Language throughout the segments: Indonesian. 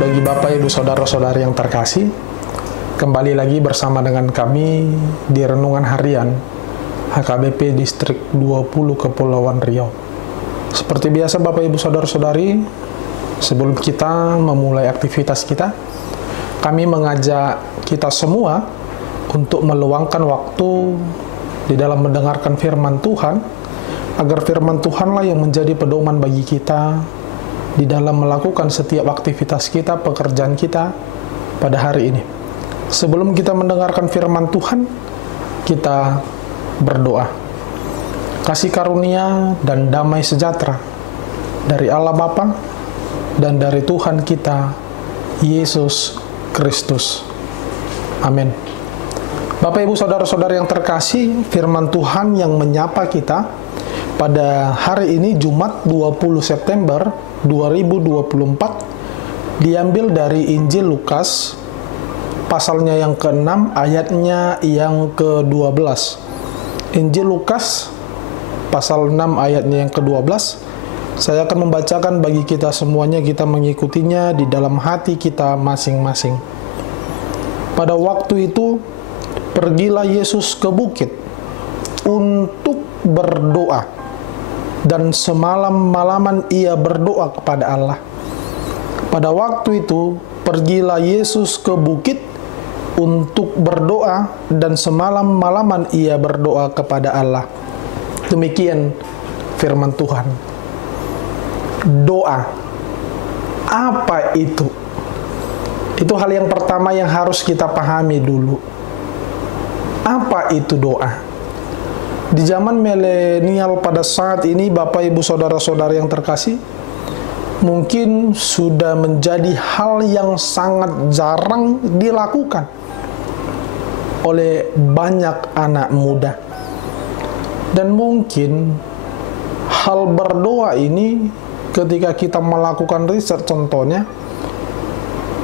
bagi Bapak, Ibu, Saudara-saudari yang terkasih. Kembali lagi bersama dengan kami di Renungan Harian HKBP Distrik 20 Kepulauan Riau. Seperti biasa Bapak, Ibu, Saudara-saudari, sebelum kita memulai aktivitas kita, kami mengajak kita semua untuk meluangkan waktu di dalam mendengarkan firman Tuhan, agar firman Tuhanlah yang menjadi pedoman bagi kita di dalam melakukan setiap aktivitas kita, pekerjaan kita pada hari ini. Sebelum kita mendengarkan firman Tuhan, kita berdoa. Kasih karunia dan damai sejahtera dari Allah Bapa dan dari Tuhan kita, Yesus Kristus. Amin. Bapak, Ibu, Saudara-saudara yang terkasih, firman Tuhan yang menyapa kita pada hari ini Jumat 20 September 2024 diambil dari Injil Lukas pasalnya yang ke-6 ayatnya yang ke-12. Injil Lukas pasal 6 ayatnya yang ke-12. Saya akan membacakan bagi kita semuanya, kita mengikutinya di dalam hati kita masing-masing. Pada waktu itu pergilah Yesus ke bukit untuk berdoa, dan semalam-malaman ia berdoa kepada Allah. Pada waktu itu pergilah Yesus ke bukit untuk berdoa, dan semalam-malaman ia berdoa kepada Allah. Demikian firman Tuhan. Doa, apa itu? Itu hal yang pertama yang harus kita pahami dulu. Apa itu doa? Di zaman milenial pada saat ini, Bapak, Ibu, Saudara-saudara yang terkasih, mungkin sudah menjadi hal yang sangat jarang dilakukan oleh banyak anak muda. Dan mungkin hal berdoa ini ketika kita melakukan riset, contohnya,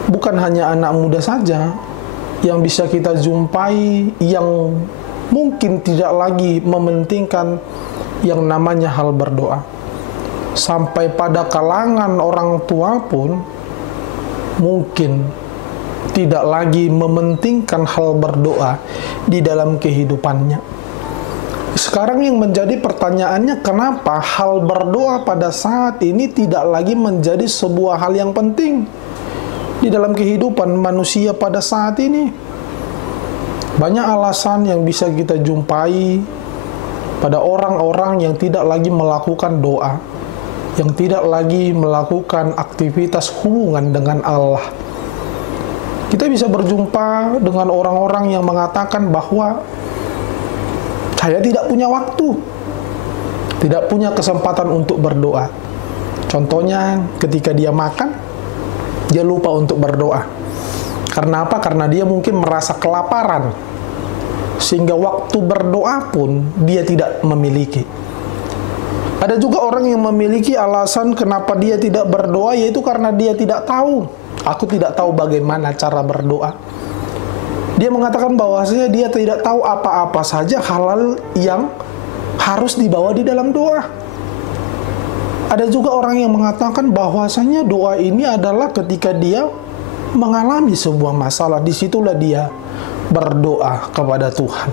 bukan hanya anak muda saja yang bisa kita jumpai yang mungkin tidak lagi mementingkan yang namanya hal berdoa. Sampai pada kalangan orang tua pun mungkin tidak lagi mementingkan hal berdoa di dalam kehidupannya. Sekarang yang menjadi pertanyaannya, kenapa hal berdoa pada saat ini tidak lagi menjadi sebuah hal yang penting di dalam kehidupan manusia pada saat ini? Banyak alasan yang bisa kita jumpai pada orang-orang yang tidak lagi melakukan doa, yang tidak lagi melakukan aktivitas hubungan dengan Allah. Kita bisa berjumpa dengan orang-orang yang mengatakan bahwa saya tidak punya waktu, tidak punya kesempatan untuk berdoa. Contohnya ketika dia makan, dia lupa untuk berdoa. Karena apa? Karena dia mungkin merasa kelaparan, sehingga waktu berdoa pun dia tidak memiliki. Ada juga orang yang memiliki alasan kenapa dia tidak berdoa, yaitu karena dia tidak tahu. Aku tidak tahu bagaimana cara berdoa. Dia mengatakan bahwasanya dia tidak tahu apa-apa saja hal yang harus dibawa di dalam doa. Ada juga orang yang mengatakan bahwasanya doa ini adalah ketika dia mengalami sebuah masalah, disitulah dia berdoa kepada Tuhan.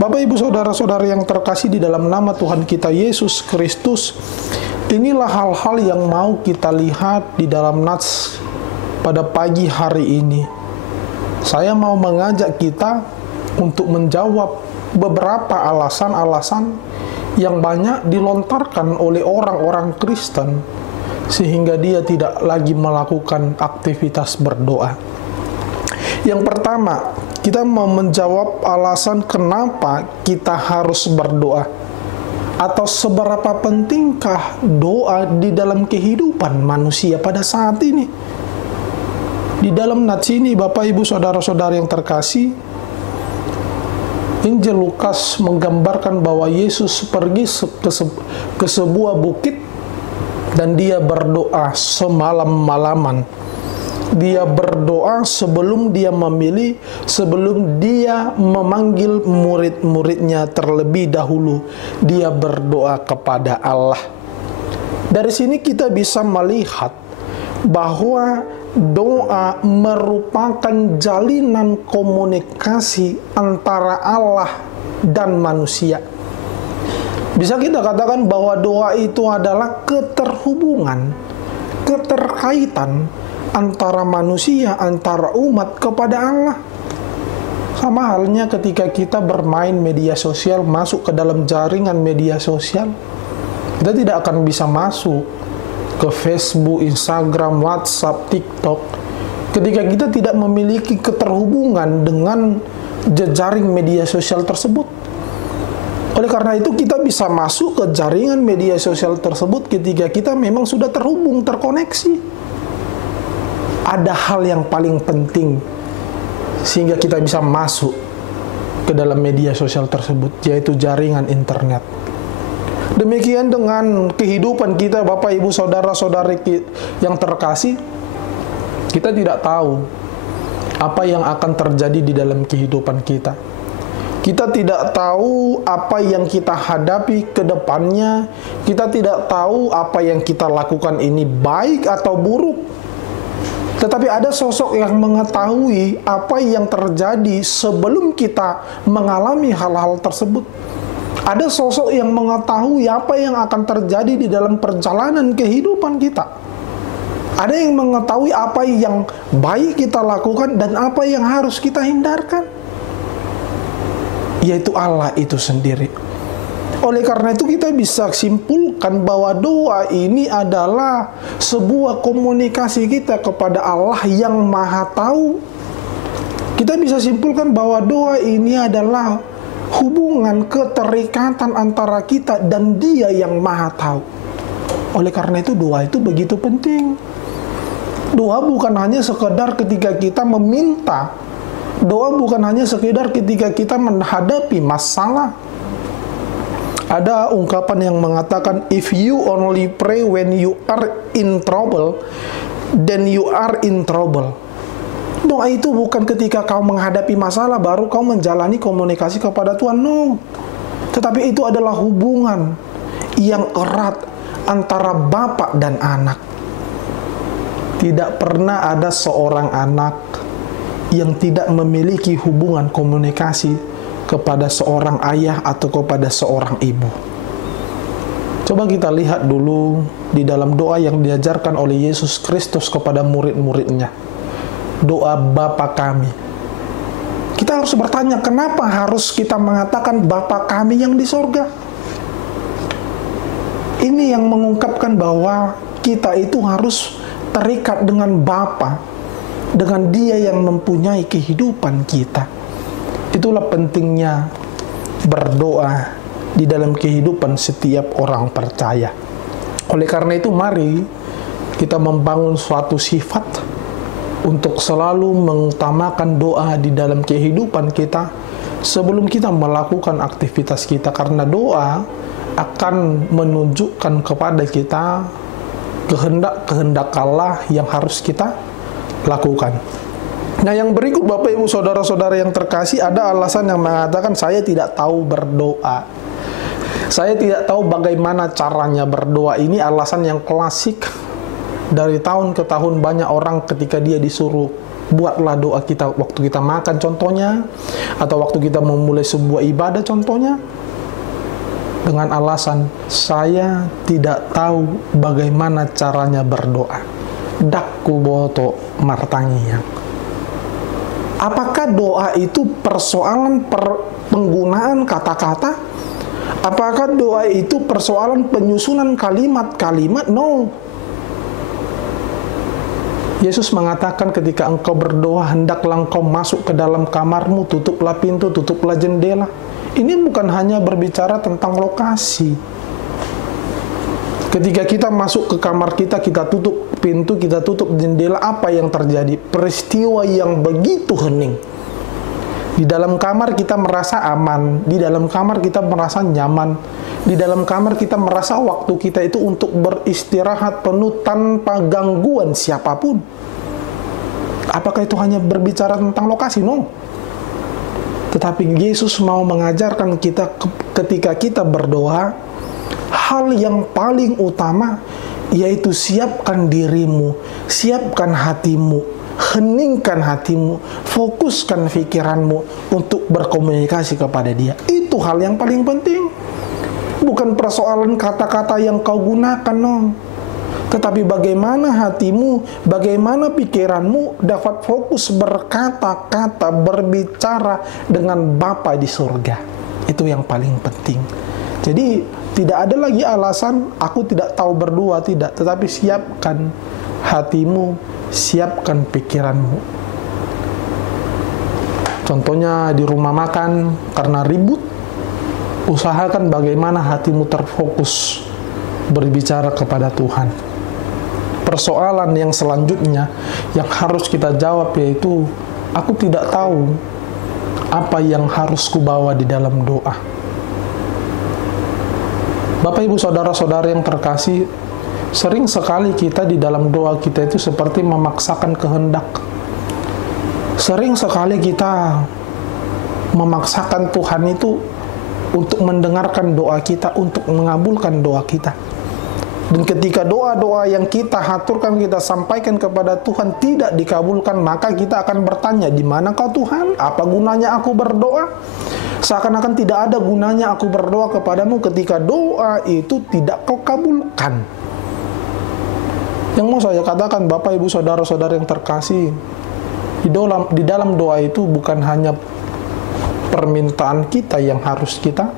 Bapak, Ibu, Saudara-saudara yang terkasih di dalam nama Tuhan kita Yesus Kristus, inilah hal-hal yang mau kita lihat di dalam nats pada pagi hari ini. Saya mau mengajak kita untuk menjawab beberapa alasan-alasan yang banyak dilontarkan oleh orang-orang Kristen sehingga dia tidak lagi melakukan aktivitas berdoa. Yang pertama, kita mau menjawab alasan kenapa kita harus berdoa, atau seberapa pentingkah doa di dalam kehidupan manusia pada saat ini. Di dalam nats ini, Bapak, Ibu, Saudara-saudara yang terkasih, Injil Lukas menggambarkan bahwa Yesus pergi ke sebuah bukit dan dia berdoa semalam-malaman. Dia berdoa sebelum dia memanggil murid-muridnya terlebih dahulu. Dia berdoa kepada Allah. Dari sini kita bisa melihat bahwa doa merupakan jalinan komunikasi antara Allah dan manusia. Bisa kita katakan bahwa doa itu adalah keterhubungan, keterkaitan antara manusia, antara umat kepada Allah. Sama halnya ketika kita bermain media sosial, masuk ke dalam jaringan media sosial, kita tidak akan bisa masuk ke Facebook, Instagram, WhatsApp, TikTok ketika kita tidak memiliki keterhubungan dengan jejaring media sosial tersebut. Oleh karena itu kita bisa masuk ke jaringan media sosial tersebut ketika kita memang sudah terhubung, terkoneksi. Ada hal yang paling penting sehingga kita bisa masuk ke dalam media sosial tersebut, yaitu jaringan internet. Demikian dengan kehidupan kita, Bapak, Ibu, Saudara-saudari yang terkasih, kita tidak tahu apa yang akan terjadi di dalam kehidupan kita. Kita tidak tahu apa yang kita hadapi ke depannya. Kita tidak tahu apa yang kita lakukan ini baik atau buruk. Tetapi ada sosok yang mengetahui apa yang terjadi sebelum kita mengalami hal-hal tersebut. Ada sosok yang mengetahui apa yang akan terjadi di dalam perjalanan kehidupan kita. Ada yang mengetahui apa yang baik kita lakukan dan apa yang harus kita hindarkan, yaitu Allah itu sendiri. Oleh karena itu kita bisa simpulkan bahwa doa ini adalah sebuah komunikasi kita kepada Allah yang Maha Tahu. Kita bisa simpulkan bahwa doa ini adalah hubungan keterikatan antara kita dan Dia yang Maha Tahu. Oleh karena itu doa itu begitu penting. Doa bukan hanya sekedar ketika kita meminta. Doa bukan hanya sekedar ketika kita menghadapi masalah. Ada ungkapan yang mengatakan, if you only pray when you are in trouble, then you are in trouble. Doa itu bukan ketika kau menghadapi masalah baru kau menjalani komunikasi kepada Tuhan, no. Tetapi itu adalah hubungan yang erat antara bapak dan anak. Tidak pernah ada seorang anak yang tidak memiliki hubungan komunikasi kepada seorang ayah atau kepada seorang ibu. Coba kita lihat dulu di dalam doa yang diajarkan oleh Yesus Kristus kepada murid-muridnya. Doa Bapa kami. Kita harus bertanya, kenapa harus kita mengatakan Bapa kami yang di sorga? Ini yang mengungkapkan bahwa kita itu harus terikat dengan Bapa, dengan Dia yang mempunyai kehidupan kita. Itulah pentingnya berdoa di dalam kehidupan setiap orang percaya. Oleh karena itu mari kita membangun suatu sifat untuk selalu mengutamakan doa di dalam kehidupan kita sebelum kita melakukan aktivitas kita, karena doa akan menunjukkan kepada kita kehendak Allah yang harus kita lakukan. Nah, yang berikut Bapak Ibu Saudara-saudara yang terkasih, ada alasan yang mengatakan saya tidak tahu berdoa. Saya tidak tahu bagaimana caranya berdoa. Ini alasan yang klasik dari tahun ke tahun. Banyak orang ketika dia disuruh buatlah doa kita waktu kita makan contohnya, atau waktu kita memulai sebuah ibadah contohnya, dengan alasan saya tidak tahu bagaimana caranya berdoa. Dakku boto martangiang. Apakah doa itu persoalan penggunaan kata-kata? Apakah doa itu persoalan penyusunan kalimat-kalimat? No. Yesus mengatakan ketika engkau berdoa, hendaklah engkau masuk ke dalam kamarmu, tutuplah pintu, tutuplah jendela. Ini bukan hanya berbicara tentang lokasi. Ketika kita masuk ke kamar kita, kita tutup pintu, kita tutup jendela, apa yang terjadi? Peristiwa yang begitu hening. Di dalam kamar kita merasa aman, di dalam kamar kita merasa nyaman, di dalam kamar kita merasa waktu kita itu untuk beristirahat penuh tanpa gangguan siapapun. Apakah itu hanya berbicara tentang lokasi? No. Tetapi Yesus mau mengajarkan kita ketika kita berdoa, hal yang paling utama yaitu siapkan dirimu, siapkan hatimu, heningkan hatimu, fokuskan pikiranmu untuk berkomunikasi kepada Dia. Itu hal yang paling penting. Bukan persoalan kata-kata yang kau gunakan, no. Tetapi bagaimana hatimu, bagaimana pikiranmu dapat fokus berkata-kata, berbicara dengan Bapa di surga. Itu yang paling penting. Jadi tidak ada lagi alasan aku tidak tahu berdoa, tidak. Tetapi siapkan hatimu, siapkan pikiranmu. Contohnya di rumah makan karena ribut, usahakan bagaimana hatimu terfokus berbicara kepada Tuhan. Persoalan yang selanjutnya yang harus kita jawab yaitu, aku tidak tahu apa yang harus kubawa di dalam doa. Bapak Ibu Saudara-saudara yang terkasih, sering sekali kita di dalam doa kita itu seperti memaksakan kehendak. Sering sekali kita memaksakan Tuhan itu untuk mendengarkan doa kita, untuk mengabulkan doa kita. Dan ketika doa-doa yang kita haturkan, kita sampaikan kepada Tuhan tidak dikabulkan, maka kita akan bertanya, di mana kau Tuhan? Apa gunanya aku berdoa? Seakan-akan tidak ada gunanya aku berdoa kepadamu ketika doa itu tidak kau kabulkan. Yang mau saya katakan, Bapak Ibu Saudara-saudara yang terkasih, di dalam doa itu bukan hanya permintaan kita yang harus kita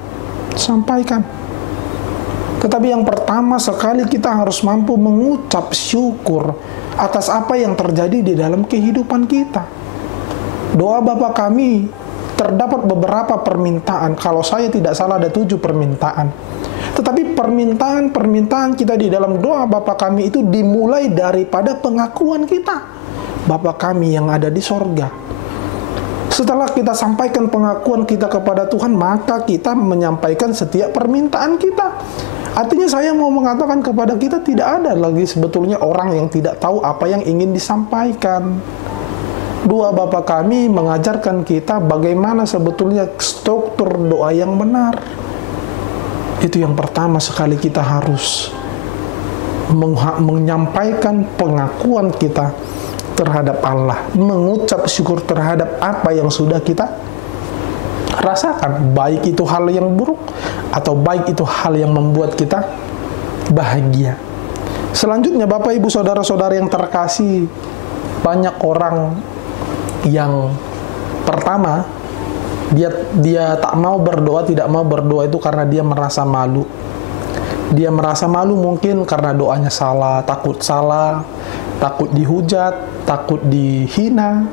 sampaikan. Tetapi yang pertama sekali kita harus mampu mengucap syukur atas apa yang terjadi di dalam kehidupan kita. Doa Bapa kami terdapat beberapa permintaan. Kalau saya tidak salah ada 7 permintaan. Tetapi permintaan kita di dalam doa Bapa kami itu dimulai daripada pengakuan kita. Bapa kami yang ada di sorga. Setelah kita sampaikan pengakuan kita kepada Tuhan, maka kita menyampaikan setiap permintaan kita. Artinya saya mau mengatakan kepada kita tidak ada lagi sebetulnya orang yang tidak tahu apa yang ingin disampaikan. Doa Bapa kami mengajarkan kita bagaimana sebetulnya struktur doa yang benar. Itu yang pertama sekali kita harus menyampaikan pengakuan kita terhadap Allah, mengucap syukur terhadap apa yang sudah kita rasakan, baik itu hal yang buruk atau baik itu hal yang membuat kita bahagia. Selanjutnya Bapak Ibu Saudara-saudara yang terkasih, banyak orang yang pertama dia tak mau berdoa, tidak mau berdoa itu karena dia merasa malu. Dia merasa malu mungkin karena doanya salah, takut dihujat, takut dihina.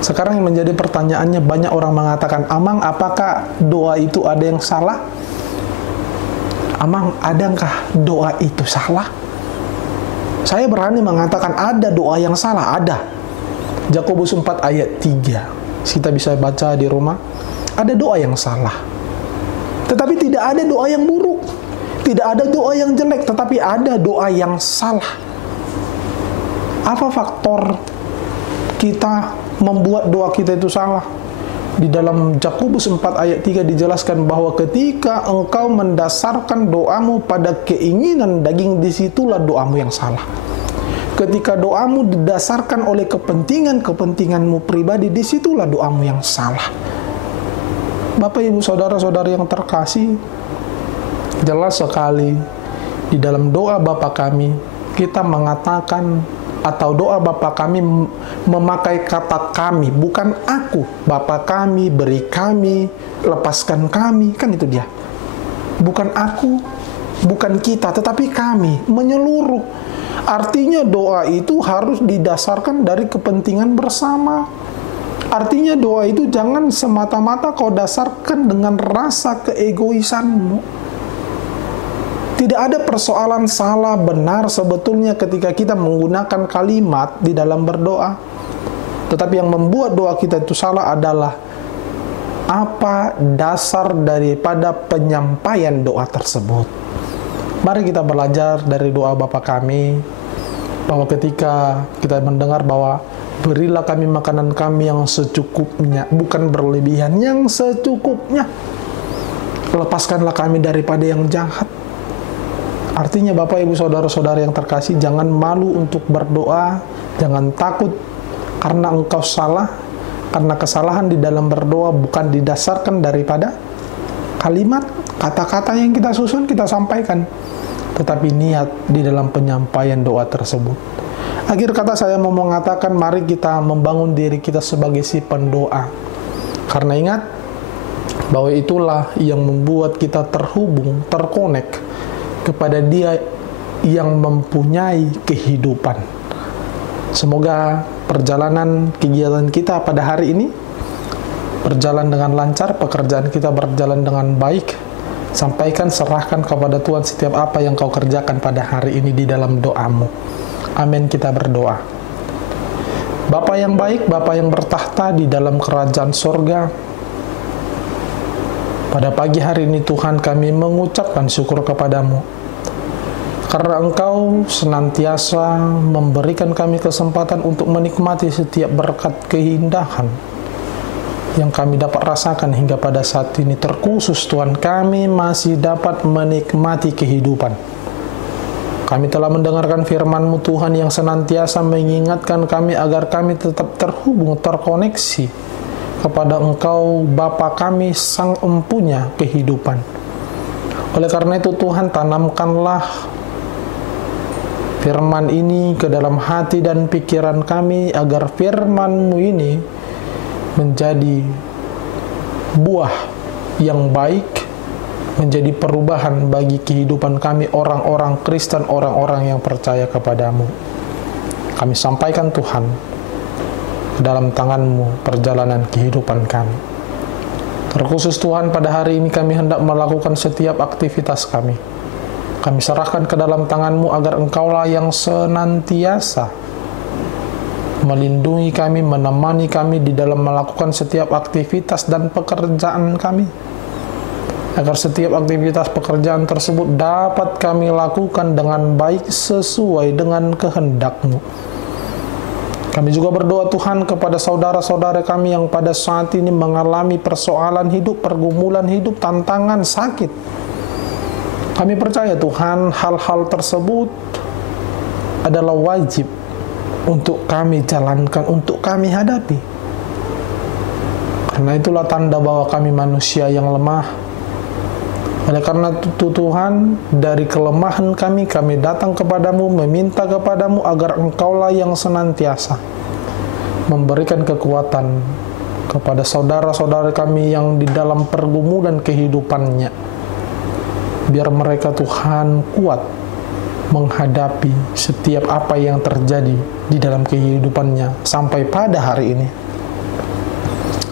Sekarang yang menjadi pertanyaannya, banyak orang mengatakan, Amang, apakah doa itu ada yang salah? Amang, adakah doa itu salah? Saya berani mengatakan ada doa yang salah, ada. Yakobus 4 ayat 3. Kita bisa baca di rumah. Ada doa yang salah. Tetapi tidak ada doa yang buruk. Tidak ada doa yang jelek, tetapi ada doa yang salah. Apa faktor kita membuat doa kita itu salah? Di dalam Yakobus 4 ayat 3 dijelaskan bahwa ketika engkau mendasarkan doamu pada keinginan daging, disitulah doamu yang salah. Ketika doamu didasarkan oleh kepentinganmu pribadi, disitulah doamu yang salah. Bapak Ibu Saudara-saudara yang terkasih, jelas sekali di dalam doa Bapa kami, kita mengatakan atau doa Bapa kami memakai kata kami, bukan aku. Bapa kami, beri kami, lepaskan kami, kan itu dia. Bukan aku, bukan kita, tetapi kami, menyeluruh. Artinya doa itu harus didasarkan dari kepentingan bersama. Artinya doa itu jangan semata-mata kau dasarkan dengan rasa keegoisanmu. Tidak ada persoalan salah benar sebetulnya ketika kita menggunakan kalimat di dalam berdoa. Tetapi yang membuat doa kita itu salah adalah apa dasar daripada penyampaian doa tersebut. Mari kita belajar dari doa Bapa kami, bahwa ketika kita mendengar bahwa berilah kami makanan kami yang secukupnya, bukan berlebihan, yang secukupnya. Lepaskanlah kami daripada yang jahat. Artinya Bapak Ibu Saudara-saudara yang terkasih, jangan malu untuk berdoa, jangan takut karena engkau salah, karena kesalahan di dalam berdoa bukan didasarkan daripada kalimat, kata-kata yang kita susun, kita sampaikan, tetapi niat di dalam penyampaian doa tersebut. Akhir kata saya mau mengatakan, mari kita membangun diri kita sebagai si pendoa. Karena ingat, bahwa itulah yang membuat kita terhubung, terkonek kepada Dia yang mempunyai kehidupan. Semoga perjalanan kegiatan kita pada hari ini berjalan dengan lancar, pekerjaan kita berjalan dengan baik. Sampaikan, serahkan kepada Tuhan setiap apa yang kau kerjakan pada hari ini di dalam doamu. Amin, kita berdoa. Bapa yang baik, Bapa yang bertahta di dalam kerajaan sorga, pada pagi hari ini Tuhan kami mengucapkan syukur kepadamu, karena Engkau senantiasa memberikan kami kesempatan untuk menikmati setiap berkat keindahan yang kami dapat rasakan hingga pada saat ini. Terkhusus Tuhan, kami masih dapat menikmati kehidupan. Kami telah mendengarkan firman-Mu Tuhan yang senantiasa mengingatkan kami agar kami tetap terhubung, terkoneksi kepada Engkau Bapa kami, Sang Empunya kehidupan. Oleh karena itu Tuhan, tanamkanlah firman ini ke dalam hati dan pikiran kami, agar firman-Mu ini menjadi buah yang baik, menjadi perubahan bagi kehidupan kami orang-orang Kristen, orang-orang yang percaya kepadamu. Kami sampaikan Tuhan ke dalam tangan-Mu perjalanan kehidupan kami. Terkhusus Tuhan, pada hari ini kami hendak melakukan setiap aktivitas kami. Kami serahkan ke dalam tangan-Mu agar Engkaulah yang senantiasa melindungi kami, menemani kami di dalam melakukan setiap aktivitas dan pekerjaan kami, agar setiap aktivitas pekerjaan tersebut dapat kami lakukan dengan baik sesuai dengan kehendak-Mu. Kami juga berdoa Tuhan kepada saudara-saudara kami yang pada saat ini mengalami persoalan hidup, pergumulan hidup, tantangan, sakit. Kami percaya Tuhan, hal-hal tersebut adalah wajib untuk kami jalankan, untuk kami hadapi. Karena itulah tanda bahwa kami manusia yang lemah. Oleh karena itu Tuhan, dari kelemahan kami datang kepadamu, meminta kepadamu agar Engkaulah yang senantiasa memberikan kekuatan kepada saudara-saudara kami yang di dalam pergumulan kehidupannya. Biar mereka Tuhan kuat menghadapi setiap apa yang terjadi di dalam kehidupannya sampai pada hari ini.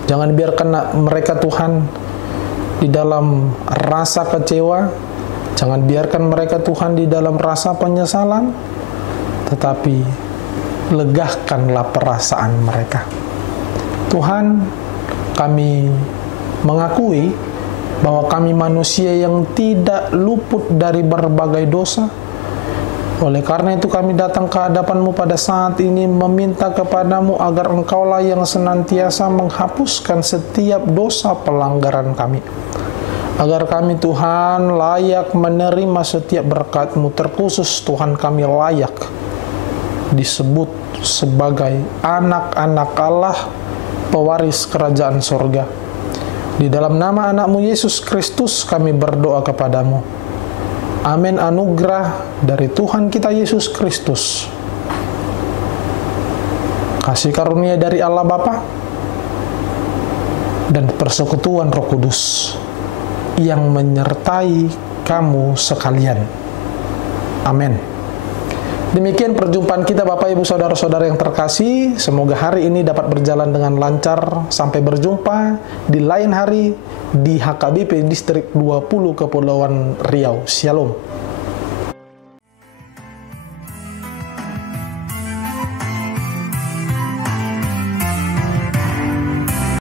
Jangan biarkan mereka Tuhan di dalam rasa kecewa, jangan biarkan mereka Tuhan di dalam rasa penyesalan, tetapi legahkanlah perasaan mereka. Tuhan, kami mengakui bahwa kami manusia yang tidak luput dari berbagai dosa. Oleh karena itu kami datang ke hadapan-Mu pada saat ini meminta kepadamu agar Engkaulah yang senantiasa menghapuskan setiap dosa pelanggaran kami, agar kami Tuhan layak menerima setiap berkat-Mu. Terkhusus Tuhan, kami layak disebut sebagai anak-anak Allah, pewaris kerajaan sorga. Di dalam nama anak-Mu Yesus Kristus kami berdoa kepadamu. Amin. Anugerah dari Tuhan kita Yesus Kristus, kasih karunia dari Allah Bapa, dan persekutuan Roh Kudus yang menyertai kamu sekalian. Amin. Demikian perjumpaan kita Bapak Ibu Saudara-saudara yang terkasih. Semoga hari ini dapat berjalan dengan lancar. Sampai berjumpa di lain hari di HKBP Distrik 20 Kepulauan Riau. Shalom.